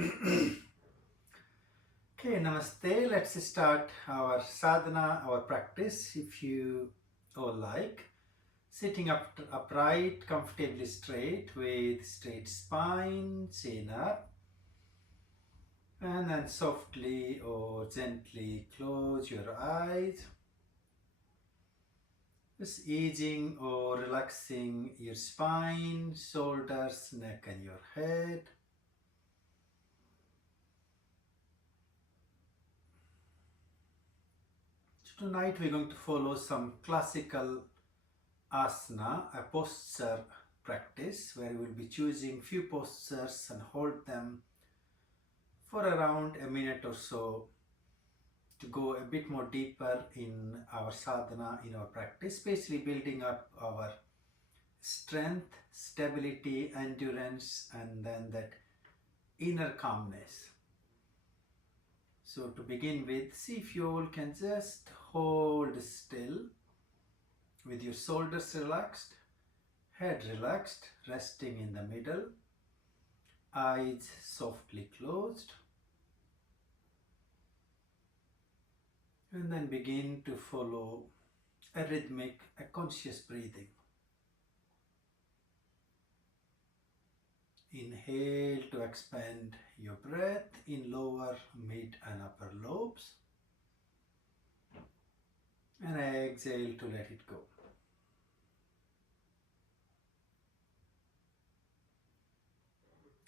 Okay, namaste. Let's start our sadhana, our practice. If you all like, sitting up upright, comfortably straight with straight spine, chin up, and then softly or gently close your eyes. Just easing or relaxing your spine, shoulders, neck, and your head. So tonight we're going to follow some classical asana, a posture practice where we will be choosing few postures and hold them for around a minute or so to go a bit more deeper in our sadhana, in our practice, especially building up our strength, stability, endurance, and then that inner calmness. So to begin with, see if you all can just hold still with your shoulders relaxed, head relaxed, resting in the middle, eyes softly closed, and then begin to follow a rhythmic, a conscious breathing. Inhale to expand your breath in lower, mid and upper lobes, and exhale to let it go.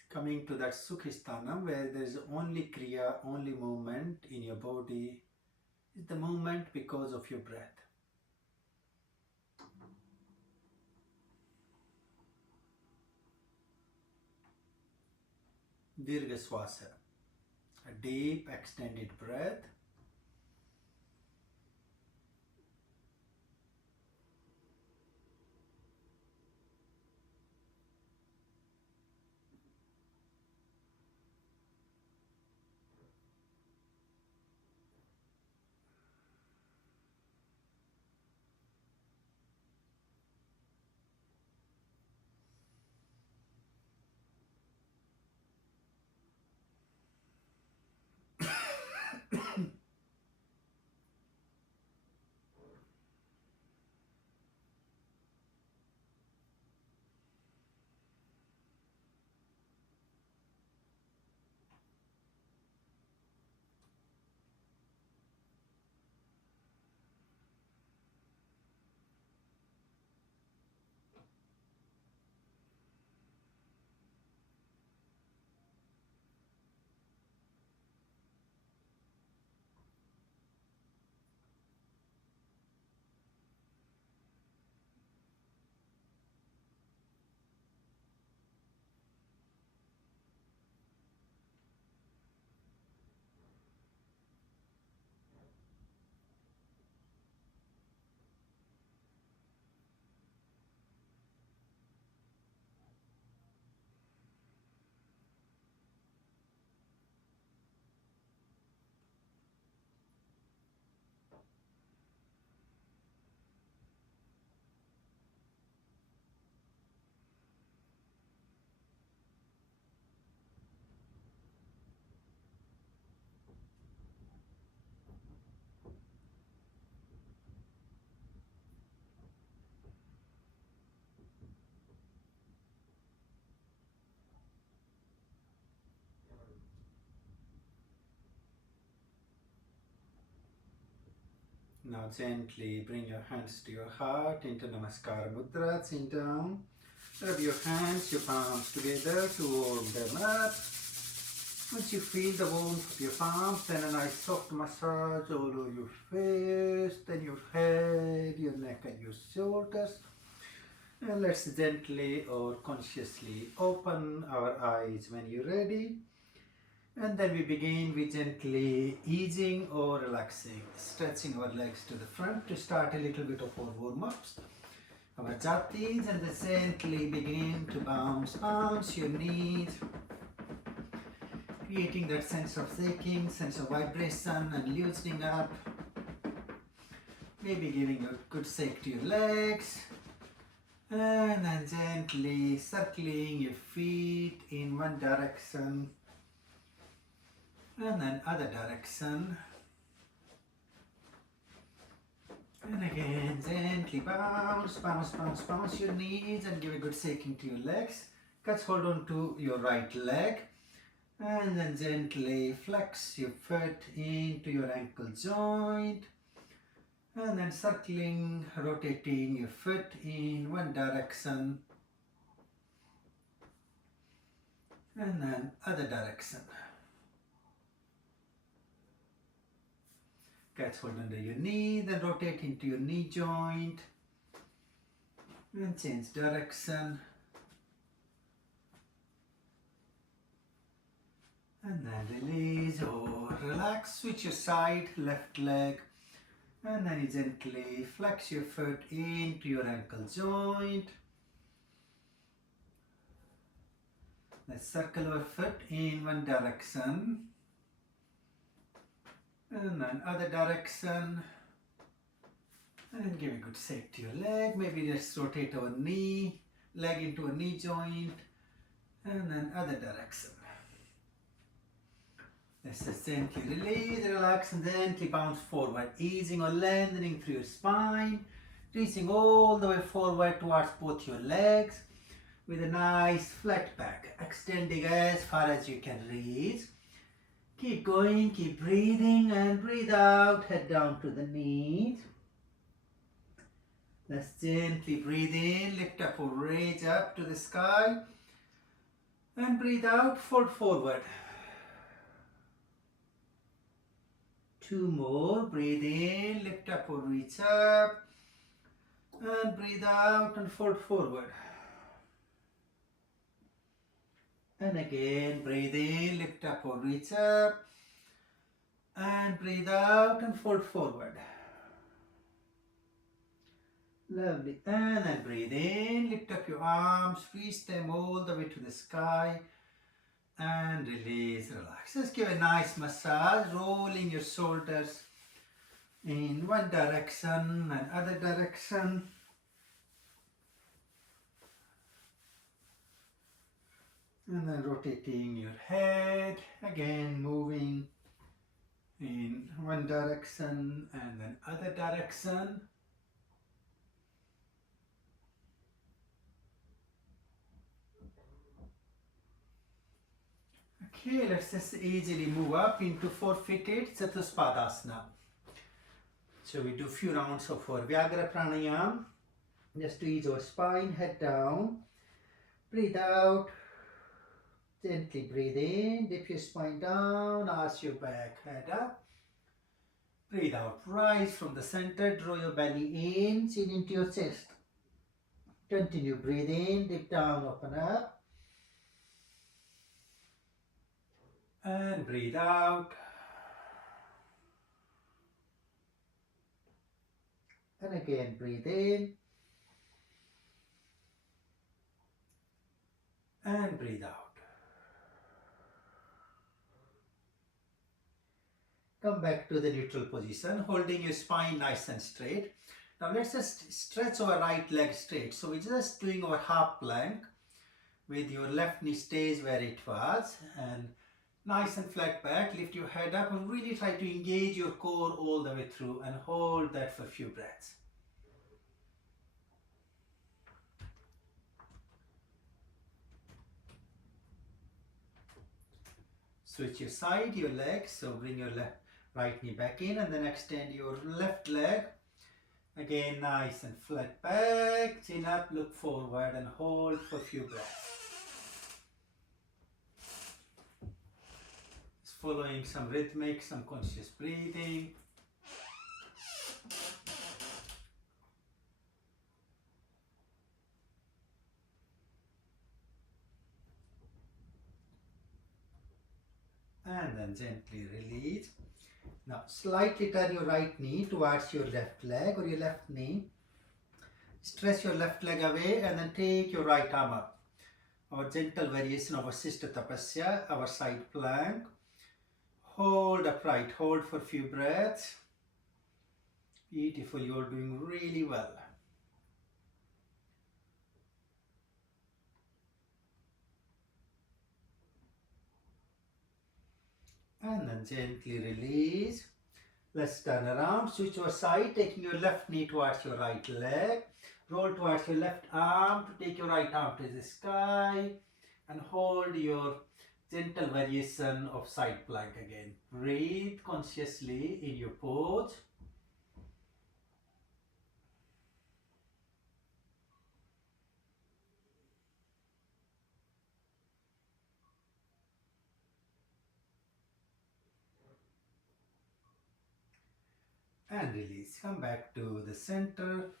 Coming to that Sukhistanam where there is only Kriya, only movement in your body, is the movement because of your breath. Dirgha Swasa, a deep extended breath. Now gently bring your hands to your heart into Namaskar Mudra, chin down. Rub your hands, your palms together to warm them up. Once you feel the warmth of your palms, then a nice soft massage all over your face, then your head, your neck and your shoulders. And let's gently or consciously open our eyes when you're ready. And then we begin with gently easing or relaxing, stretching our legs to the front to start a little bit of our warm-ups. Our jatis, and then gently begin to bounce your knees, creating that sense of shaking, sense of vibration and loosening up. Maybe giving a good shake to your legs. And then gently circling your feet in one direction. And then other direction. And again, gently bounce, bounce, bounce, bounce your knees and give a good shaking to your legs. Catch hold on to your right leg. And then gently flex your foot into your ankle joint. And then circling, rotating your foot in one direction. And then other direction. Catch hold under your knee, then rotate into your knee joint. And change direction. And then release or relax. Switch your side, left leg. And then you gently flex your foot into your ankle joint. Let's circle our foot in one direction. And then other direction. And give a good shake to your leg. Maybe just rotate our knee, leg into a knee joint. And then other direction. Let's just gently release, relax and gently bounce forward, easing or lengthening through your spine, reaching all the way forward towards both your legs with a nice flat back, extending as far as you can reach. Keep going, keep breathing and breathe out, head down to the knees. Let's gently breathe in, lift up or raise up to the sky and breathe out, fold forward. Two more, breathe in, lift up or reach up and breathe out and fold forward. And again, breathe in, lift up or reach up and breathe out and fold forward. Lovely. And then breathe in, lift up your arms, reach them all the way to the sky and release, relax. Just give a nice massage, rolling your shoulders in one direction and other direction. And then rotating your head, again moving in one direction and then other direction. Okay, let's just easily move up into four-footed Chatuspadasana. So we do few rounds of our Vyagra Pranayam. Just to ease our spine, head down. Breathe out. Gently breathe in, dip your spine down, arch your back, head up. Breathe out, rise from the center, draw your belly in, chin into your chest. Continue, breathe in, dip down, open up. And breathe out. And again, breathe in. And breathe out. Come back to the neutral position, holding your spine nice and straight. Now let's just stretch our right leg straight. So we're just doing our half plank with your left knee stays where it was and nice and flat back. Lift your head up and really try to engage your core all the way through and hold that for a few breaths. Switch your side, your legs. So bring your right knee back in and then extend your left leg. Again, nice and flat back, chin up, look forward and hold for a few breaths. Just following some rhythmic, some conscious breathing. And then gently release. Now slightly turn your right knee towards your left leg or your left knee. Stretch your left leg away and then take your right arm up. Our gentle variation of our Sister Tapasya, our side plank. Hold upright, hold for a few breaths. Beautiful, you're doing really well. And then gently release. Let's turn around, switch your side, taking your left knee towards your right leg. Roll towards your left arm to take your right arm to the sky. And hold your gentle variation of side plank again. Breathe consciously in your pose. And release. Come back to the center.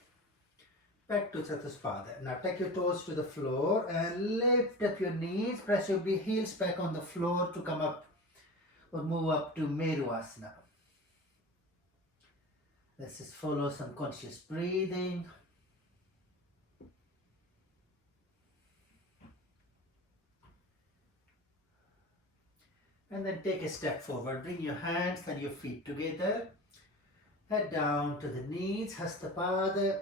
Back to Chatuspada. Now take your toes to the floor and lift up your knees. Press your heels back on the floor to come up or move up to Meruvasana. Let's just follow some conscious breathing. And then take a step forward. Bring your hands and your feet together. Head down to the knees, Hastapada.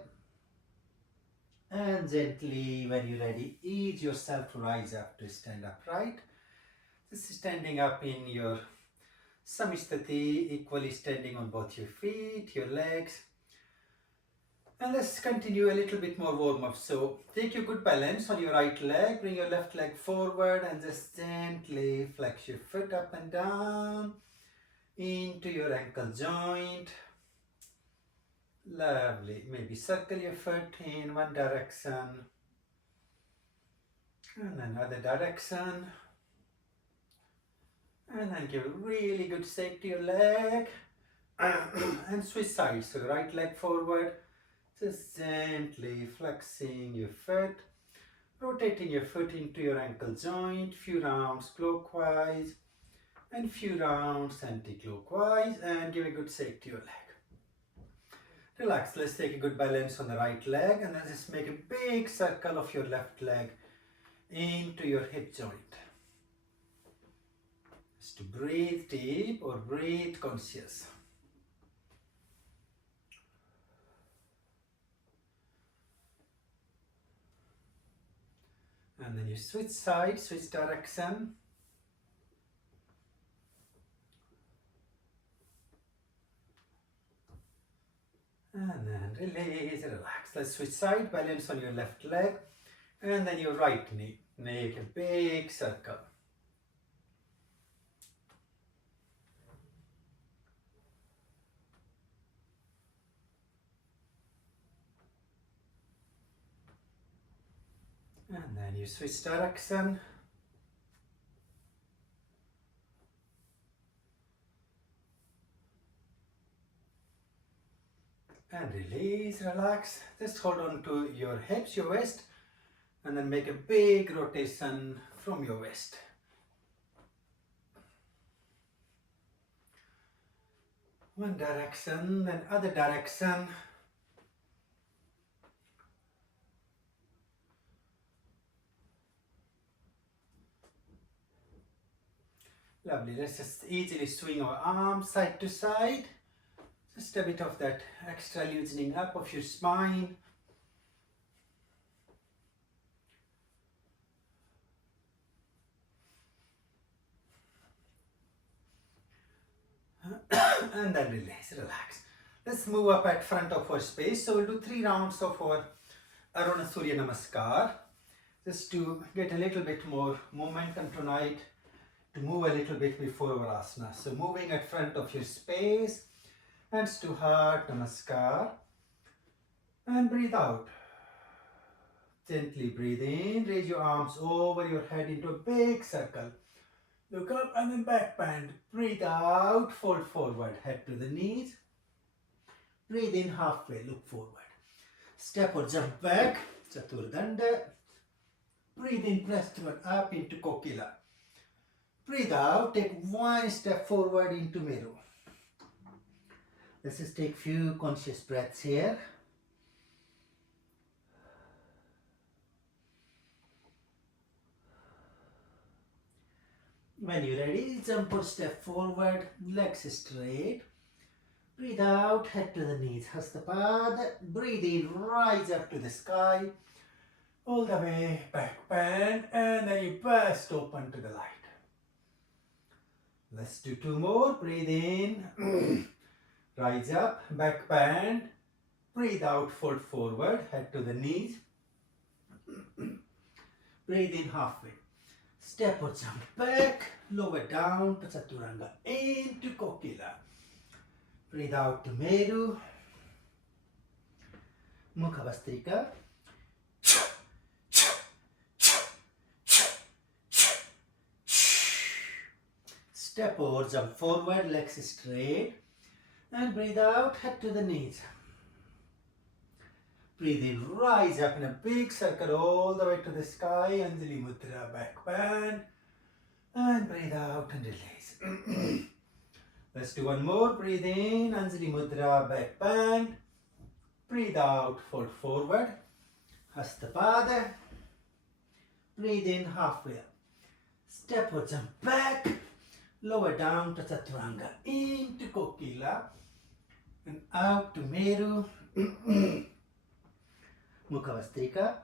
And gently, when you're ready, ease yourself to rise up to stand upright. This is standing up in your Samistati, equally standing on both your feet, your legs. And let's continue a little bit more warm up. So take your good balance on your right leg, bring your left leg forward and just gently flex your foot up and down into your ankle joint. Lovely. Maybe circle your foot in one direction and another direction. And then give a really good shake to your leg and switch sides. So right leg forward, just gently flexing your foot, rotating your foot into your ankle joint, few rounds clockwise and few rounds anti-clockwise, and give a good shake to your leg. Relax. Let's take a good balance on the right leg and then just make a big circle of your left leg into your hip joint. Just to breathe deep or breathe conscious. And then you switch side, switch direction. And then release, relax. Let's switch side, balance on your left leg. And then your right knee. Make a big circle. And then you switch direction. And release, relax. Just hold on to your hips, your waist, and then make a big rotation from your waist. One direction, then other direction. Lovely. Let's just easily swing our arms side to side. Just a bit of that extra loosening up of your spine. And then release, relax. Let's move up at front of our space. So we'll do 3 rounds of our Aruna Surya Namaskar. Just to get a little bit more momentum tonight, to move a little bit before our asana. So moving at front of your space, hands to heart, Namaskar. And breathe out. Gently breathe in, raise your arms over your head into a big circle. Look up and then back bend. Breathe out, fold forward, head to the knees. Breathe in halfway, look forward. Step or jump back, Chaturdanda. Breathe in, press through and up into Kokila. Breathe out, take one step forward into Meru. Let's just take few conscious breaths here. When you're ready, jump or step forward, legs straight. Breathe out, head to the knees, Hastapada. Breathe in, rise up to the sky. All the way, back bend, and then you burst open to the light. Let's do 2 more. Breathe in. Rise up, back bend. Breathe out, fold forward, head to the knees. Breathe in halfway. Step or jump back, lower down to Chaturanga, into Kokila. Breathe out to Meru. Mukha Vastrika. Step over, jump forward, legs straight. And breathe out, head to the knees. Breathe in, rise up in a big circle all the way to the sky. Anjali Mudra, back bend. And breathe out and release. Let's do one more. Breathe in, Anjali Mudra, back bend. Breathe out, fold forward. Hastapada. Breathe in, halfway up. Step or jump back. Lower down to Chaturanga. Into Kokila. And out to Meru. Mukha Vastrika.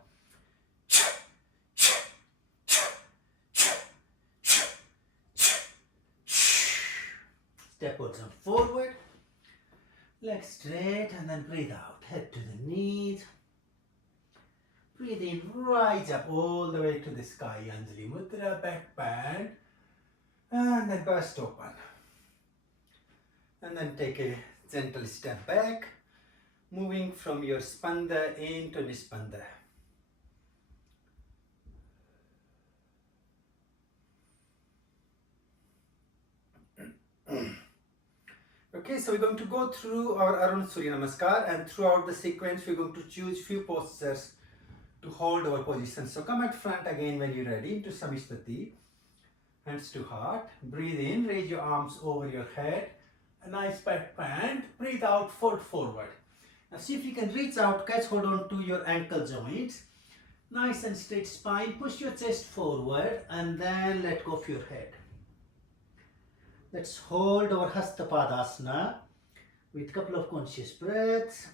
Step or jump forward. Legs straight and then breathe out. Head to the knees. Breathe in, rise up all the way to the sky. Anjali Mudra, back bend. And then burst open. And then take a gentle step back. Moving from your Spanda into Nispanda. Okay, so we're going to go through our Arun Surya Namaskar, and throughout the sequence we're going to choose few postures to hold our position. So come at front again when you're ready into Samistati. Hands to heart. Breathe in, raise your arms over your head. A nice back bend. Breathe out, fold forward. Now see if you can reach out, catch hold on to your ankle joints. Nice and straight spine. Push your chest forward and then let go of your head. Let's hold our Hastapadasana with a couple of conscious breaths.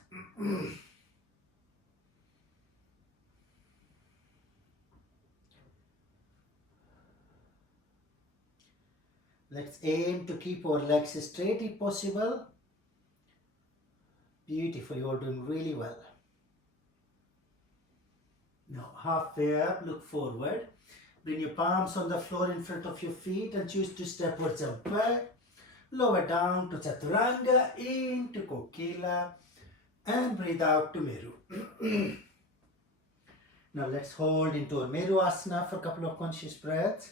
Let's aim to keep our legs straight if possible. Beautiful, you are doing really well. Now halfway up, look forward. Bring your palms on the floor in front of your feet and choose to step or jump back. Lower down to Chaturanga, into Kokila, and breathe out to Meru. Now let's hold into our Meru Asana for a couple of conscious breaths.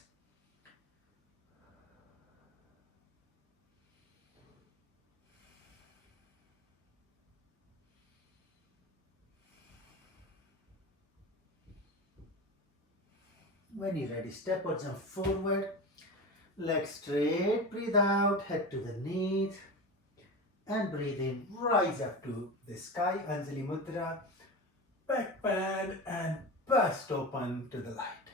When you're ready, step or jump forward, legs straight, breathe out, head to the knees, and breathe in, rise up to the sky, Anjali Mudra, back bend and burst open to the light.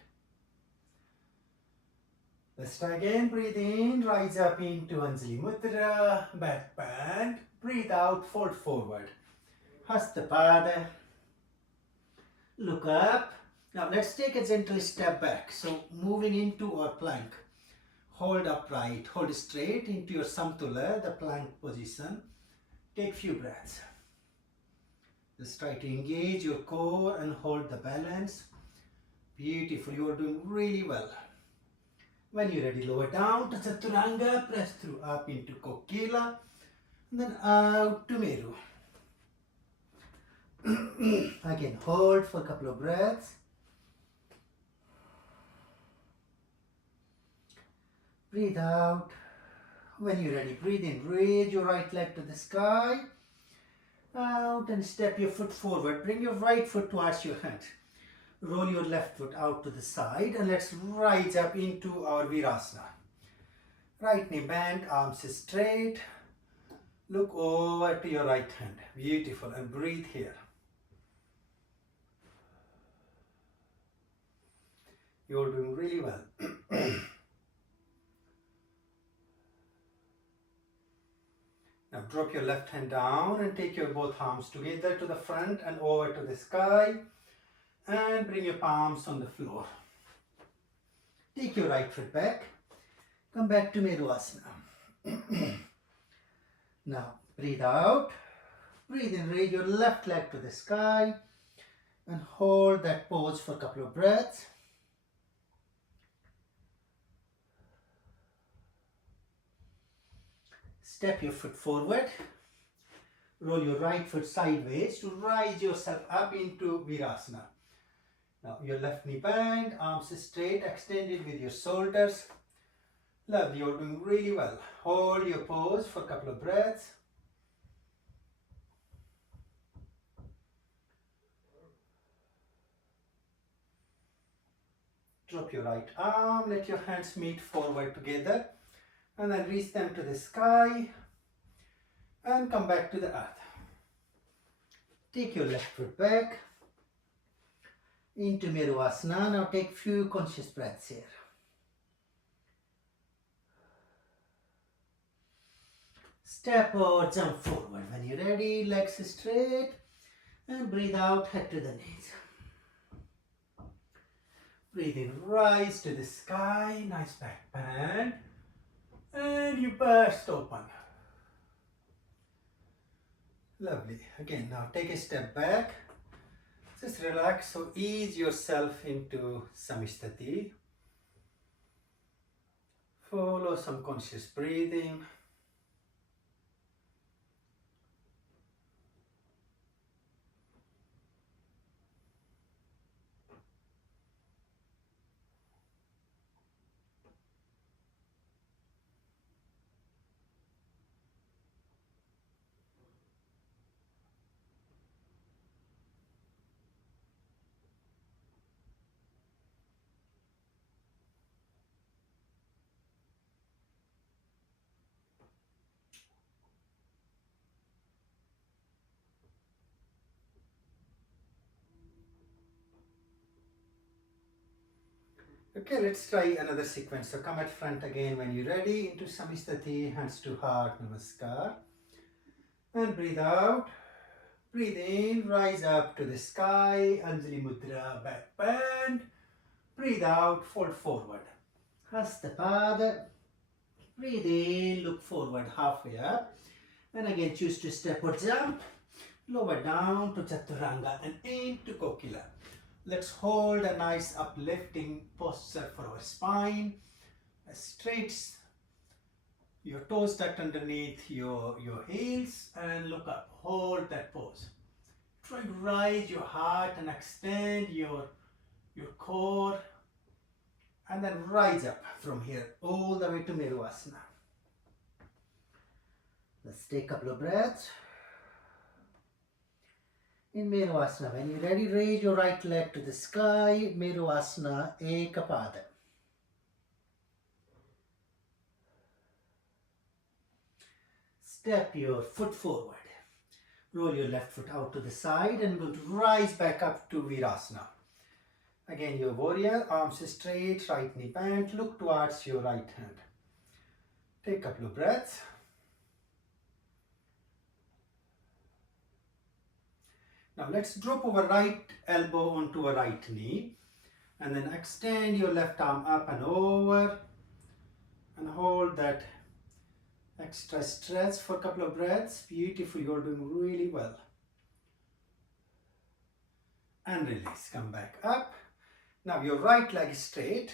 Let's try again, breathe in, rise up into Anjali Mudra, back bend, breathe out, fold forward, Hastapada, look up. Now let's take a gentle step back. So moving into our plank. Hold upright, hold straight into your Samtula, the plank position. Take few breaths. Just try to engage your core and hold the balance. Beautiful, you are doing really well. When you're ready, lower down to Chaturanga, press through up into Kokila, and then out to Meru. Again, hold for a couple of breaths. Breathe out. When you're ready, breathe in. Raise your right leg to the sky. Out and step your foot forward. Bring your right foot towards your hand. Roll your left foot out to the side and let's rise up into our Virasana. Right knee bent, arms straight. Look over to your right hand. Beautiful. And breathe here. You're doing really well. Now drop your left hand down and take your both arms together to the front and over to the sky. And bring your palms on the floor. Take your right foot back. Come back to Meruvasana. Now breathe out. Breathe in, raise your left leg to the sky and hold that pose for a couple of breaths. Step your foot forward. Roll your right foot sideways to rise yourself up into Virasana. Now your left knee bent, arms straight, extended with your shoulders. Lovely, you're doing really well. Hold your pose for a couple of breaths. Drop your right arm, let your hands meet forward together and then reach them to the sky and come back to the earth. Take your left foot back into Meruvasana. Now take few conscious breaths here. Step or jump forward. When you're ready, legs straight and breathe out, head to the knees. Breathe in, rise to the sky, nice back bend, and you burst open. Lovely. Again, now take a step back. Just relax, so ease yourself into Samistati. Follow some conscious breathing. Okay, let's try another sequence. So come at front again when you're ready into Samistati, hands to heart, Namaskar. And breathe out. Breathe in, rise up to the sky, Anjali Mudra, back bend. Breathe out, fold forward. Hastapada. Breathe in, look forward halfway up. And again choose to step or jump. Lower down to Chaturanga and into Kokila. Let's hold a nice uplifting posture for our spine. Straight, your toes tucked underneath your heels and look up. Hold that pose. Try to rise your heart and extend your core. And then rise up from here all the way to Meruvasana. Let's take a couple of breaths. In Meruvasana, when you're ready, raise your right leg to the sky. Meruvasana, Ekapada. Step your foot forward. Roll your left foot out to the side and going to rise back up to Virasana. Again, your warrior, arms straight, right knee bent. Look towards your right hand. Take a couple of breaths. Now let's drop our right elbow onto our right knee and then extend your left arm up and over and hold that extra stretch for a couple of breaths. Beautiful, you're doing really well. And release, come back up. Now your right leg is straight.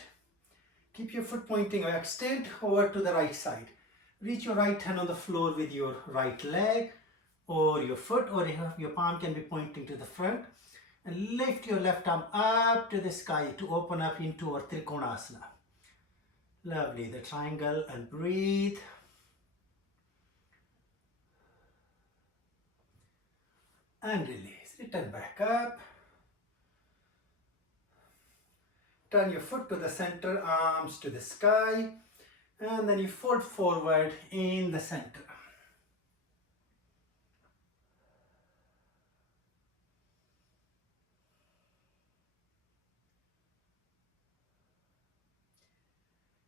Keep your foot pointing or extend over to the right side. Reach your right hand on the floor with your right leg or your foot, or your palm can be pointing to the front, and lift your left arm up to the sky to open up into our Trikonasana. Lovely, the triangle, and breathe. And release, return back up. Turn your foot to the center, arms to the sky, and then you fold forward in the center.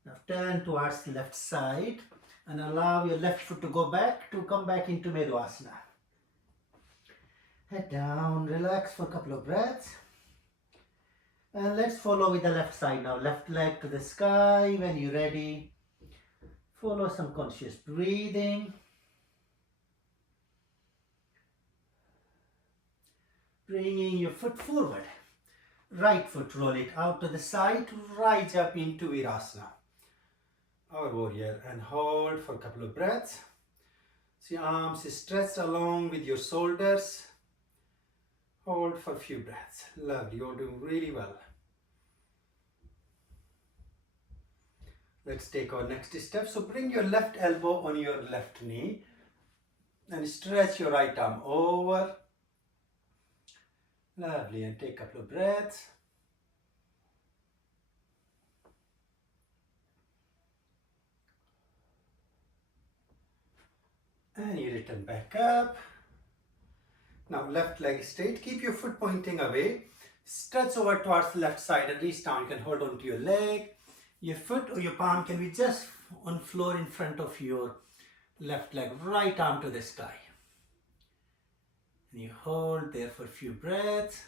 Now turn towards the left side and allow your left foot to go back to come back into Meruvasana. Head down, relax for a couple of breaths. And let's follow with the left side now. Left leg to the sky when you're ready. Follow some conscious breathing. Bringing your foot forward. Right foot, roll it out to the side, rise up into Virasana, our warrior, and hold for a couple of breaths. So your arms stretched along with your shoulders. Hold for a few breaths. Lovely, you're doing really well. Let's take our next step. So bring your left elbow on your left knee and stretch your right arm over. Lovely, and take a couple of breaths. And you return back up. Now left leg straight, keep your foot pointing away. Stretch over towards the left side and reach down. You can hold on to your leg. Your foot or your palm can be just on floor in front of your left leg, right arm to the sky. And you hold there for a few breaths.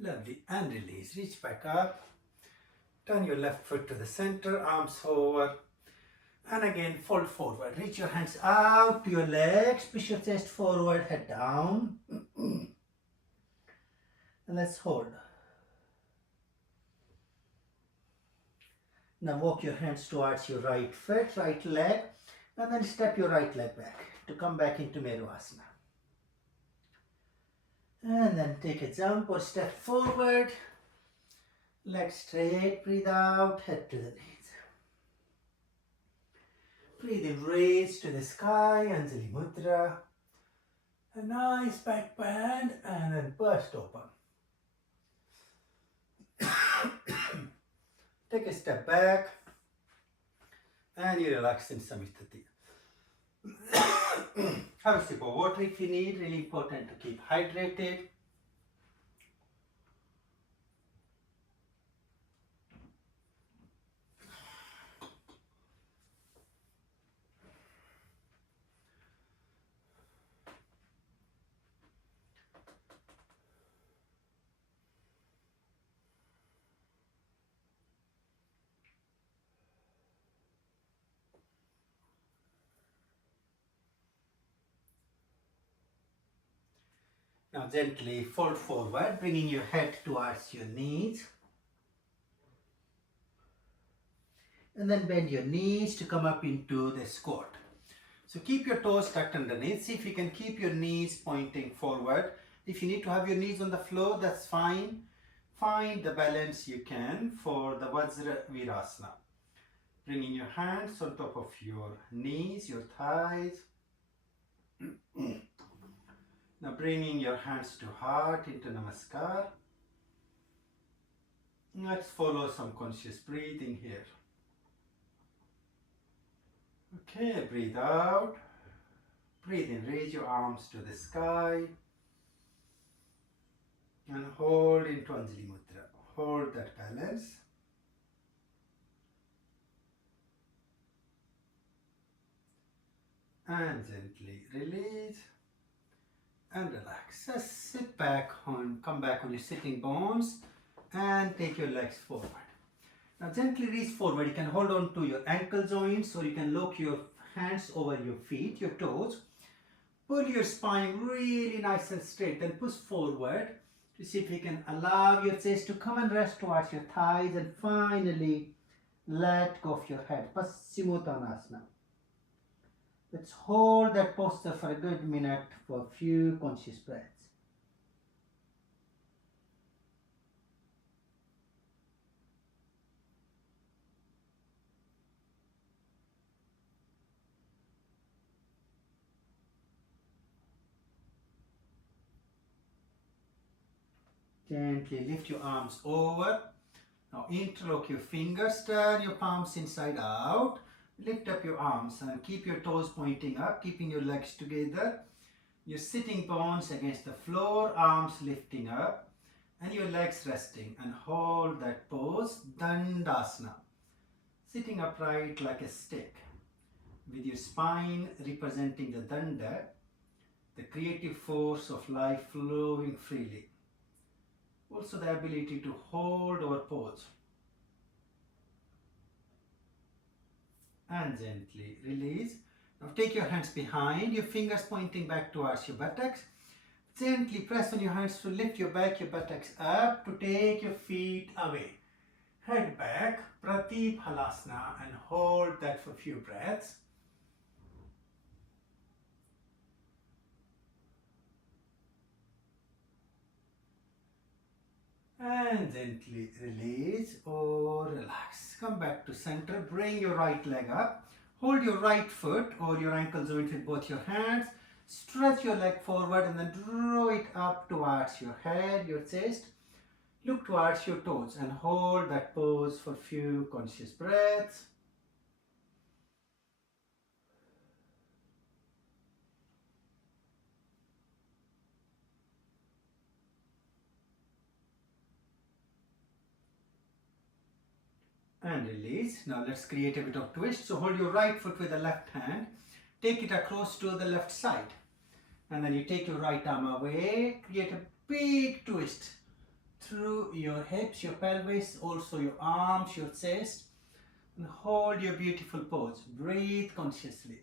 Lovely, and release. Reach back up. Turn your left foot to the center, arms over. And again, fold forward. Reach your hands out to your legs. Push your chest forward, head down. And let's hold. Now walk your hands towards your right foot, right leg. And then step your right leg back to come back into Meruvasana. And then take a jump or step forward. Leg straight, breathe out, head to the knees. Breathe in, raise to the sky, Anjali Mudra. A nice back bend and then burst open. Take a step back and you relax in Samistati. Have a sip of water if you need, really important to keep hydrated. Now gently fold forward, bringing your head towards your knees. And then bend your knees to come up into the squat. So keep your toes tucked underneath. See if you can keep your knees pointing forward. If you need to have your knees on the floor, that's fine. Find the balance you can for the Vajra Virasana. Bringing your hands on top of your knees, your thighs. Now bringing your hands to heart into Namaskar. Let's follow some conscious breathing here. Okay, breathe out. Breathe in, raise your arms to the sky. And hold into Anjali Mudra. Hold that balance. And gently release. And relax. Just sit back on, come back on your sitting bones and take your legs forward. Now gently reach forward. You can hold on to your ankle joints or you can lock your hands over your feet, your toes. Pull your spine really nice and straight. Then push forward to see if you can allow your chest to come and rest towards your thighs. And finally let go of your head. Paschimottanasana. Let's hold that posture for a good minute for a few conscious breaths. Gently lift your arms over. Now interlock your fingers, turn your palms inside out. Lift up your arms and keep your toes pointing up, keeping your legs together. Your sitting bones against the floor, arms lifting up and your legs resting, and hold that pose, Dandasana. Sitting upright like a stick with your spine representing the Danda, the creative force of life flowing freely. Also the ability to hold our pose. And gently release. Now take your hands behind, your fingers pointing back towards your buttocks. Gently press on your hands to lift your back, your buttocks up, to take your feet away. Head back, Pradeep Halasana, and hold that for a few breaths. And gently release or relax. Come back to center, bring your right leg up. Hold your right foot or your ankle joint with both your hands. Stretch your leg forward and then draw it up towards your head, your chest. Look towards your toes and hold that pose for a few conscious breaths. And release. Now let's create a bit of twist. So hold your right foot with the left hand. Take it across to the left side. And then you take your right arm away. Create a big twist through your hips, your pelvis, also your arms, your chest. And hold your beautiful pose. Breathe consciously.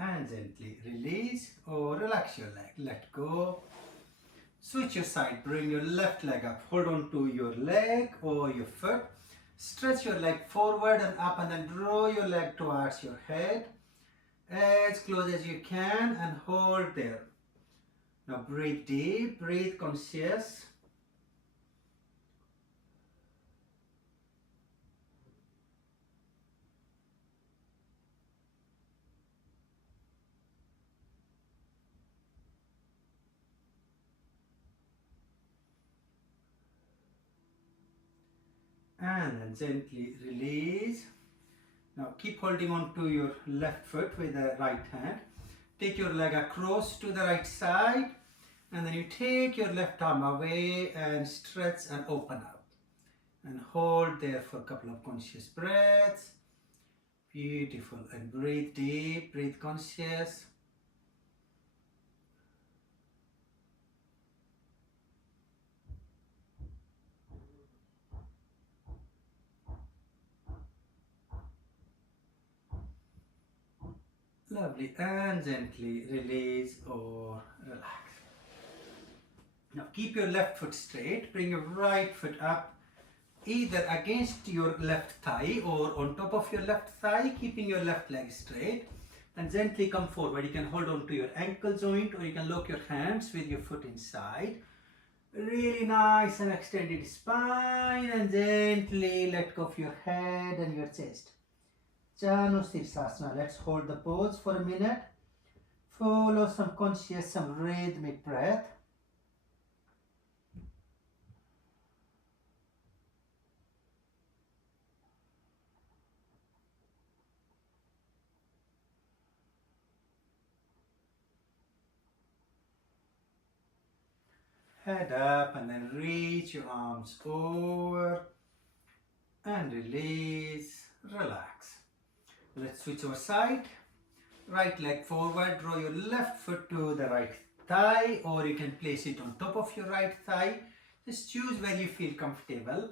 And gently release or relax your leg. Let go. Switch your side. Bring your left leg up. Hold on to your leg or your foot. Stretch your leg forward and up and then draw your leg towards your head. As close as you can and hold there. Now breathe deep, breathe conscious. And then gently release. Now keep holding on to your left foot with the right hand. Take your leg across to the right side and then you take your left arm away and stretch and open up. And hold there for a couple of conscious breaths. Beautiful. And breathe deep, breathe conscious. Lovely. And gently release or relax. Now keep your left foot straight. Bring your right foot up either against your left thigh or on top of your left thigh, keeping your left leg straight. And gently come forward. You can hold on to your ankle joint or you can lock your hands with your foot inside. Really nice and extended spine, and gently let go of your head and your chest. Janustirsasana. Let's hold the pose for a minute. Follow some conscious, some rhythmic breath. Head up and then reach your arms over and release, relax. Let's switch our side. Right leg forward, draw your left foot to the right thigh or you can place it on top of your right thigh. Just choose where you feel comfortable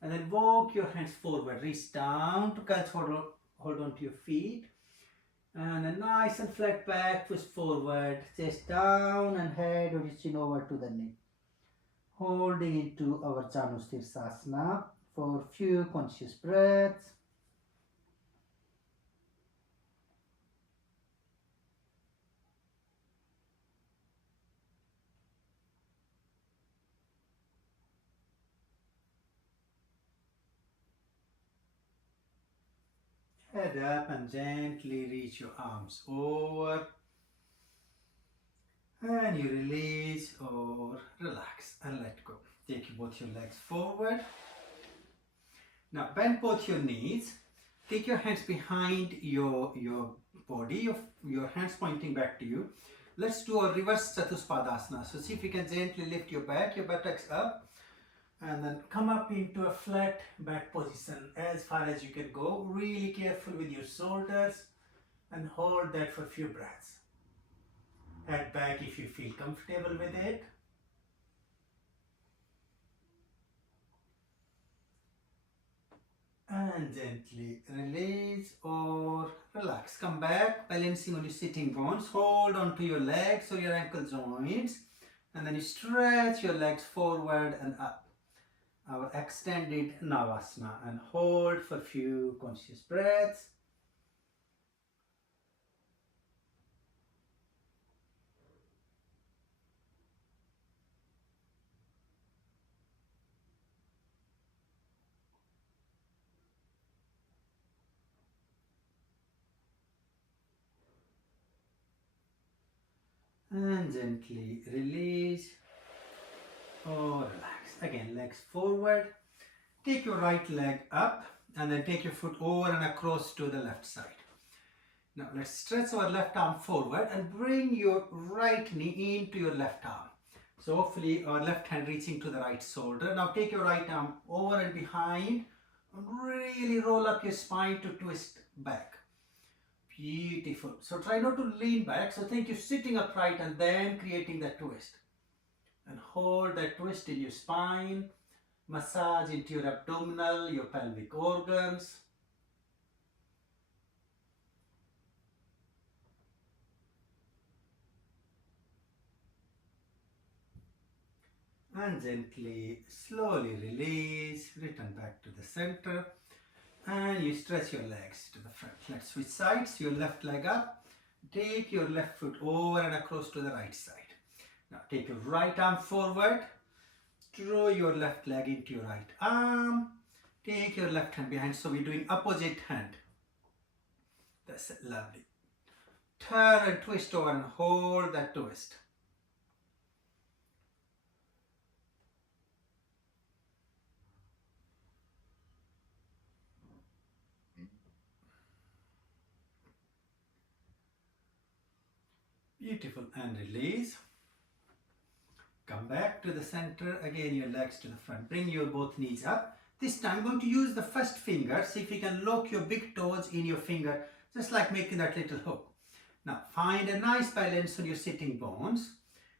and then walk your hands forward, reach down to catch hold on to your feet. And a nice and flat back, twist forward, chest down and head reaching over to the neck. Holding into our Janustirsasana for a few conscious breaths. Head up and gently reach your arms over. And you release or relax and let go. Take both your legs forward. Now bend both your knees. Take your hands behind your body, your hands pointing back to you. Let's do a reverse Chatuspadasana. So see if you can gently lift your back, your buttocks up. And then come up into a flat back position as far as you can go. Really careful with your shoulders. and hold that for a few breaths. Head back if you feel comfortable with it. And gently release or relax. Come back, balancing on your sitting bones. Hold on to your legs or your ankle joints. And then you stretch your legs forward and up. Our extended Navasana. And hold for a few conscious breaths. And gently release or relax. Again, legs forward. Take your right leg up and then take your foot over and across to the left side. Now let's stretch our left arm forward and bring your right knee into your left arm. So hopefully our left hand reaching to the right shoulder. Now take your right arm over and behind and really roll up your spine to twist back. Beautiful. So try not to lean back. So think you're sitting upright and then creating that twist. And hold that twist in your spine. Massage into your abdominal, your pelvic organs. And gently, slowly release, return back to the center. And you stretch your legs to the front. Let's switch sides, your left leg up. Take your left foot over and across to the right side. Now take your right arm forward. Draw your left leg into your right arm. Take your left hand behind. So we're doing opposite hand. That's it, lovely. Turn and twist over and hold that twist. Beautiful. And release. Come back to the center. Again, your legs to the front. Bring your both knees up. This time I'm going to use the first finger. See if you can lock your big toes in your finger, just like making that little hook. Now find a nice balance on your sitting bones.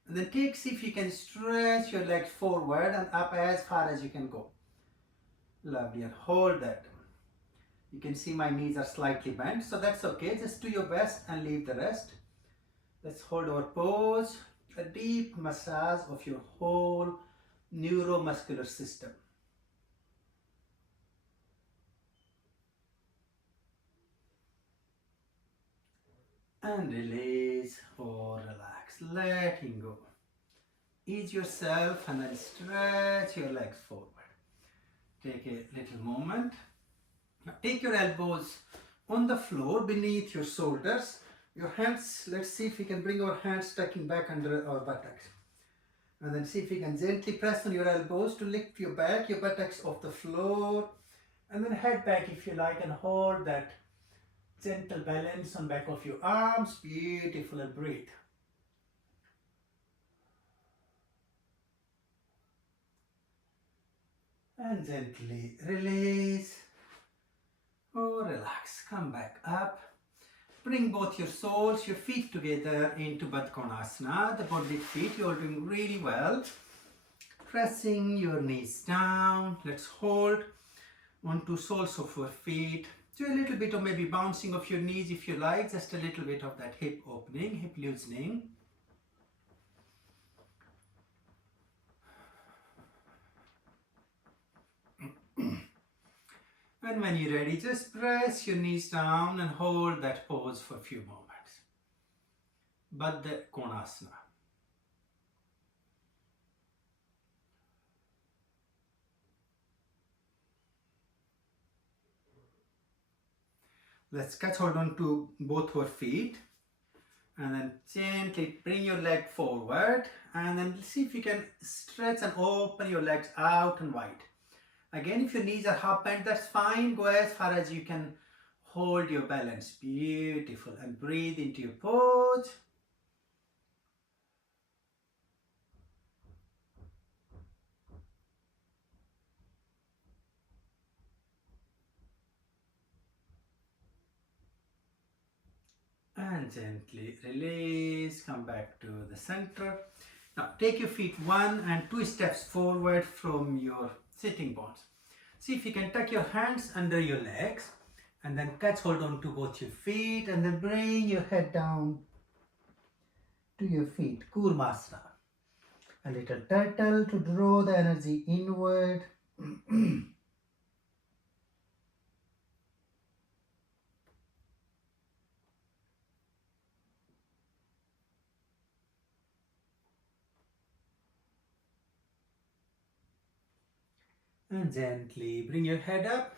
And then see if you can stretch your legs forward and up as far as you can go. Lovely. And hold that. You can see my knees are slightly bent, so that's okay. Just do your best and leave the rest. Let's hold our pose. A deep massage of your whole neuromuscular system. And release or relax, letting go. Ease yourself and then stretch your legs forward. Take a little moment. Now take your elbows on the floor beneath your shoulders. Your hands, let's see if we can bring our hands tucking back under our buttocks. And then see if you can gently press on your elbows to lift your back, your buttocks off the floor. And then head back if you like and hold that gentle balance on back of your arms. Beautiful, and breathe. And gently release or relax. Come back up. Bring both your soles, your feet together into Baddha Konasana. The body feet, you're doing really well. Pressing your knees down. Let's hold onto soles of your feet. Do a little bit of maybe bouncing of your knees if you like. Just a little bit of that hip opening, hip loosening. And when you're ready, just press your knees down and hold that pose for a few moments. Baddha Konasana. Let's catch hold on to both our feet. And then gently bring your leg forward. And then see if you can stretch and open your legs out and wide. Again, if your knees are half bent, that's fine. Go as far as you can hold your balance. Beautiful. And breathe into your pose. And gently release, come back to the center. Now take your feet 1 and 2 steps forward from your sitting bones. See if you can tuck your hands under your legs and then catch hold on to both your feet and then bring your head down to your feet. Kurmasana. A little turtle to draw the energy inward. And gently bring your head up.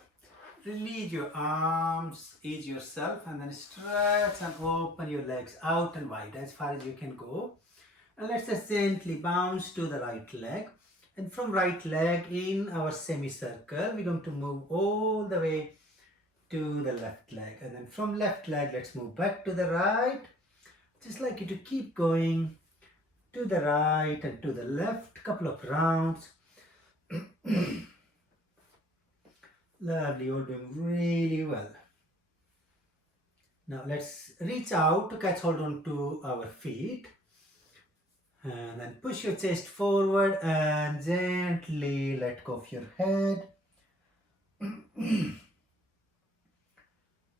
Release your arms, ease yourself, and then stretch and open your legs out and wide as far as you can go. And let's just gently bounce to the right leg. And from right leg in our semicircle, we're going to move all the way to the left leg. And then from left leg, let's move back to the right. Just like you to keep going to the right and to the left, couple of rounds. Lovely, you're doing really well. Now let's reach out to catch hold on to our feet. And then push your chest forward and gently let go of your head.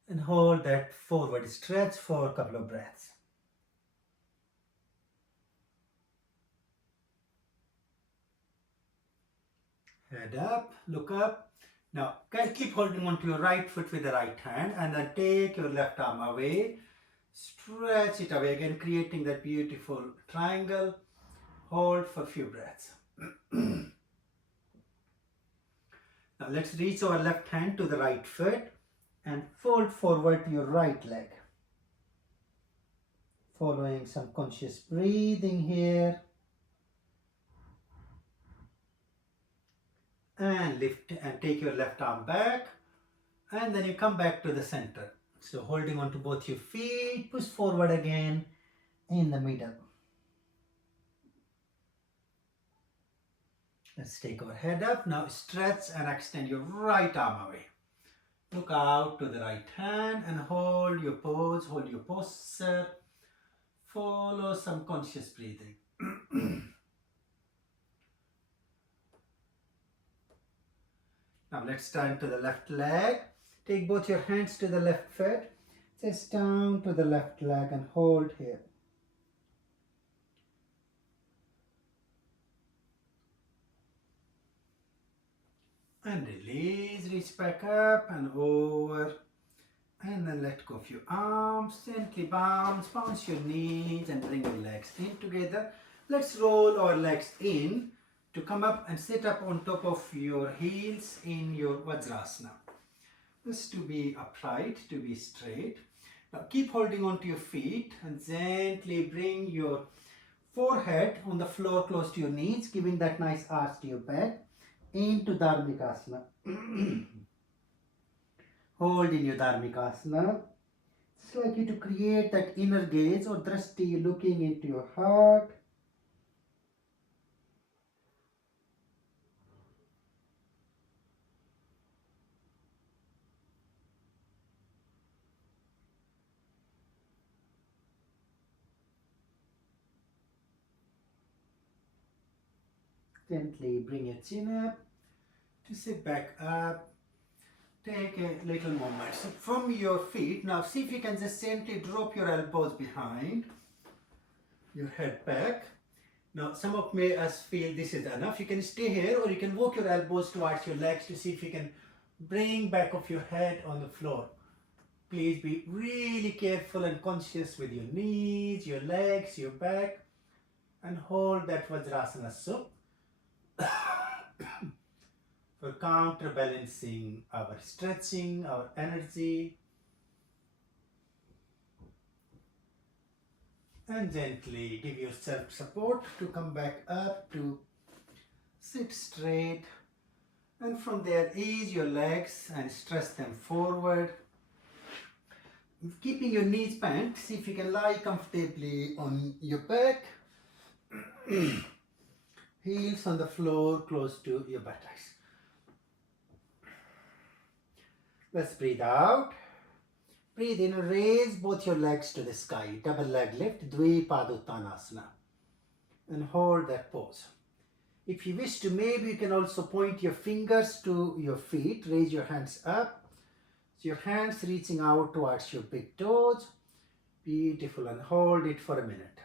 And hold that forward stretch for a couple of breaths. Head up, look up. Now, keep holding on to your right foot with the right hand and then take your left arm away. Stretch it away again, creating that beautiful triangle. Hold for a few breaths. Now, let's reach our left hand to the right foot and fold forward to your right leg. Following some conscious breathing here. And lift and take your left arm back and then you come back to the center. So holding on to both your feet, push forward again in the middle. Let's take our head up. Now stretch and extend your right arm away. Look out to the right hand and hold your pose, hold your posture. Follow some conscious breathing. Now let's turn to the left leg. Take both your hands to the left foot. Just down to the left leg and hold here. And release, reach back up and over. And then let go of your arms. Gently bounce your knees and bring your legs in together. Let's roll our legs in to come up and sit up on top of your heels in your Vajrasana. Just to be upright, to be straight. Now keep holding on to your feet and gently bring your forehead on the floor close to your knees, giving that nice arch to your back into Dharmikasana. Hold in your Dharmikasana. It's like you to create that inner gaze or drishti looking into your heart. Gently bring your chin up to sit back up. Take a little moment. So from your feet, now see if you can just gently drop your elbows behind, your head back. Now some of us feel this is enough. You can stay here or you can walk your elbows towards your legs to see if you can bring back of your head on the floor. Please be really careful and conscious with your knees, your legs, your back, and hold that Vajrasana. So for counterbalancing our stretching, our energy. And gently give yourself support to come back up to sit straight. And from there, ease your legs and stretch them forward. Keeping your knees bent, see if you can lie comfortably on your back. Heels on the floor close to your buttocks. Let's breathe out. Breathe in, raise both your legs to the sky, double leg lift, Dvipaduttanasana, and hold that pose. If you wish to, maybe you can also point your fingers to your feet, raise your hands up, so your hands reaching out towards your big toes. Beautiful, and hold it for a minute.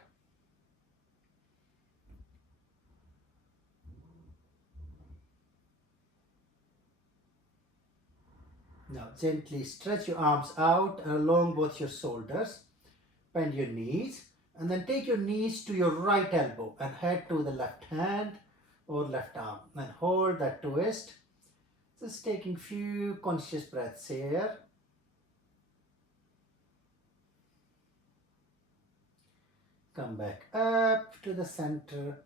Now gently stretch your arms out along both your shoulders, bend your knees, and then take your knees to your right elbow and head to the left hand or left arm, and hold that twist. Just taking few conscious breaths here. Come back up to the center,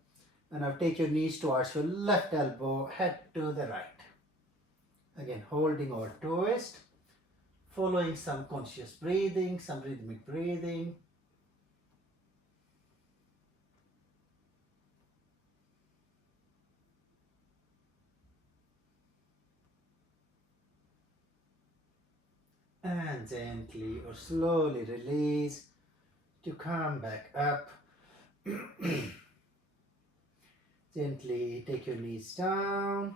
and now take your knees towards your left elbow, head to the right. Again, holding our twist, following some conscious breathing, some rhythmic breathing. And gently or slowly release to come back up. Gently take your knees down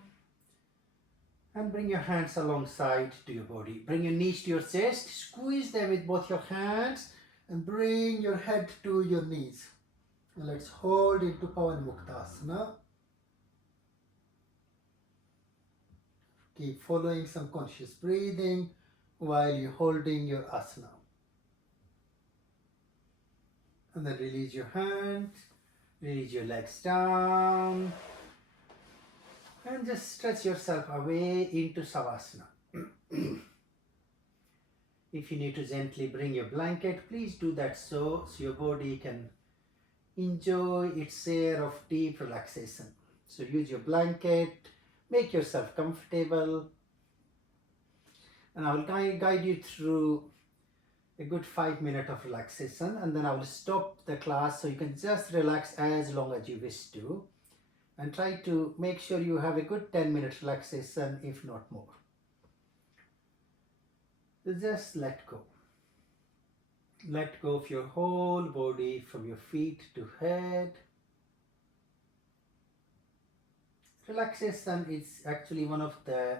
and bring your hands alongside to your body. Bring your knees to your chest, squeeze them with both your hands, and bring your head to your knees. And let's hold into Pavanmuktasana. Keep following some conscious breathing while you're holding your asana. And then release your hands, release your legs down, and just stretch yourself away into Savasana. If you need to gently bring your blanket, please do that so your body can enjoy its share of deep relaxation. So use your blanket, make yourself comfortable, and I will guide you through a good 5 minutes of relaxation, and then I will stop the class so you can just relax as long as you wish to, and try to make sure you have a good 10-minute relaxation, if not more. So just let go. Let go of your whole body from your feet to head. Relaxation is actually one of the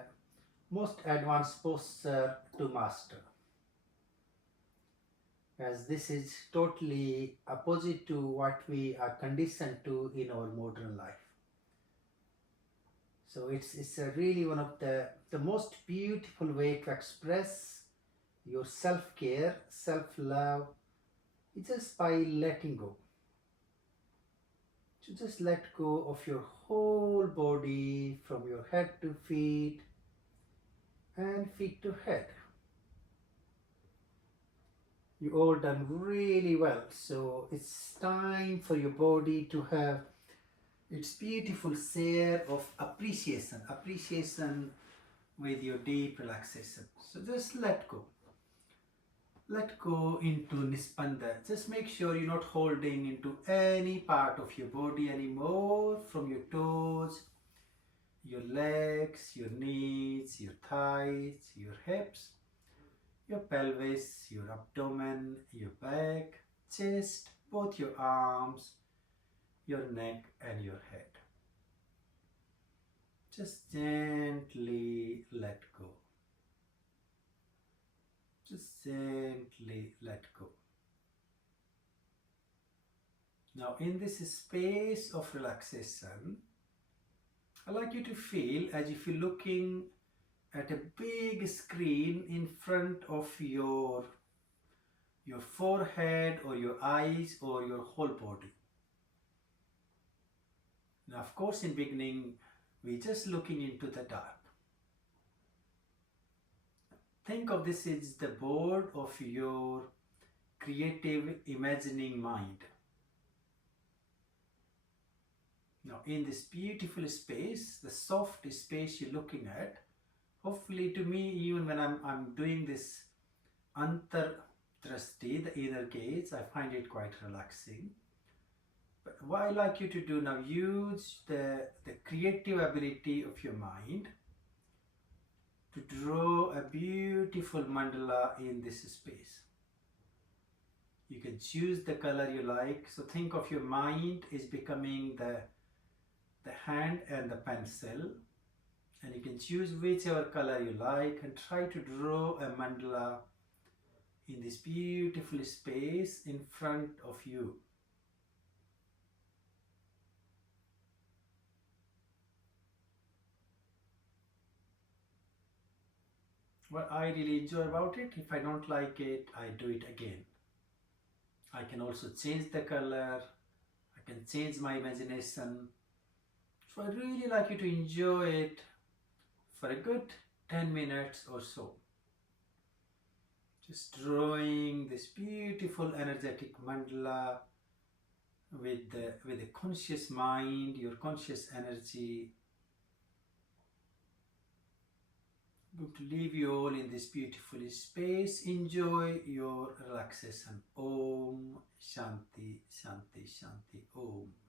most advanced posture to master, as this is totally opposite to what we are conditioned to in our modern life. So it's really one of the most beautiful way to express your self-care, self-love, it's just by letting go. So just let go of your whole body from your head to feet and feet to head. You all done really well. So it's time for your body to have its beautiful share of appreciation with your deep relaxation. So just let go. Let go into Nispanda. Just make sure you're not holding into any part of your body anymore, from your toes, your legs, your knees, your thighs, your hips, your pelvis, your abdomen, your back, chest, both your arms, your neck and your head. Just gently let go. Just gently let go. Now in this space of relaxation, I'd like you to feel as if you're looking at a big screen in front of your forehead or your eyes or your whole body. Now of course in beginning we're just looking into the dark. Think of this as the board of your creative imagining mind. Now in this beautiful space, the soft space you're looking at, hopefully to me, even when I'm doing this antar drashti, the inner gaze, I find it quite relaxing. But what I like you to do now, use the creative ability of your mind to draw a beautiful mandala in this space. You can choose the color you like. So think of your mind is becoming the hand and the pencil, and you can choose whichever color you like and try to draw a mandala in this beautiful space in front of you. What I really enjoy about it, if I don't like it, I do it again. I can also change the color, I can change my imagination. So I really like you to enjoy it for a good 10 minutes or so. Just drawing this beautiful energetic mandala with the conscious mind, your conscious energy. I'm going to leave you all in this beautiful space. Enjoy your relaxation. Om Shanti Shanti Shanti Om.